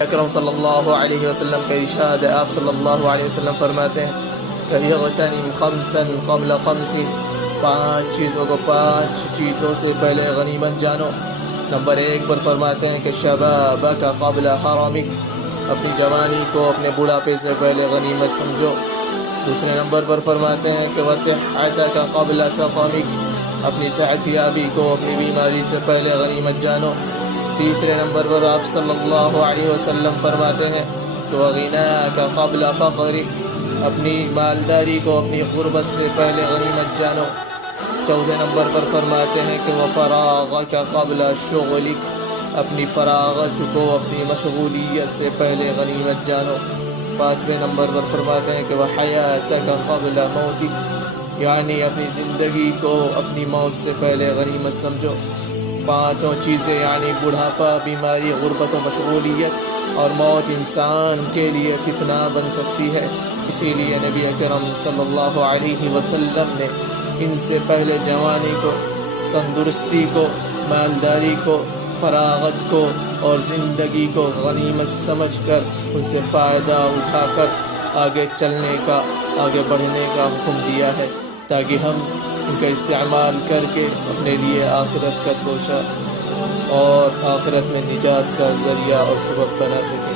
اکرم صلی اللہ علیہ وسلم کا ارشاد ہے، آپ صلی اللہ علیہ وسلم فرماتے ہیں کہ یغتنم خمسا قبل خمس، پانچ چیزوں سے پہلے غنیمت جانو۔ نمبر 1 پر فرماتے ہیں کہ شبابک قبل حرمک، اپنی جوانی کو اپنے بڑھاپے سے پہلے غنیمت سمجھو۔ دوسرے نمبر پر فرماتے ہیں کہ وصحتک قبل سقمک، اپنی صحت یابی کو اپنی بیماری سے پہلے غنیمت جانو۔ تیسرے نمبر پر آپ صلی اللہ علیہ وسلم فرماتے ہیں کہ وغناک قبل فقرک، اپنی مالداری کو اپنی غربت سے پہلے غنیمت جانو۔ چوتھے نمبر پر فرماتے ہیں کہ وفراغک قبل شغلک، اپنی فراغت کو اپنی مشغولیت سے پہلے غنیمت جانو۔ پانچویں نمبر پر فرماتے ہیں کہ وحیاتک قبل موتک، یعنی اپنی زندگی کو اپنی موت سے پہلے غنیمت سمجھو۔ پانچوں چیزیں یعنی بڑھاپا، بیماری، غربت و مشغولیت اور موت انسان کے لیے فتنہ بن سکتی ہے۔ اسی لیے نبی اکرم صلی اللہ علیہ وسلم نے ان سے پہلے جوانی کو، تندرستی کو، مالداری کو، فراغت کو اور زندگی کو غنیمت سمجھ کر ان سے فائدہ اٹھا کر آگے چلنے کا، آگے بڑھنے کا حکم دیا ہے، تاکہ ہم ان کا استعمال کر کے اپنے لیے آخرت کا توشہ اور آخرت میں نجات کا ذریعہ اور سبب بنا سکیں۔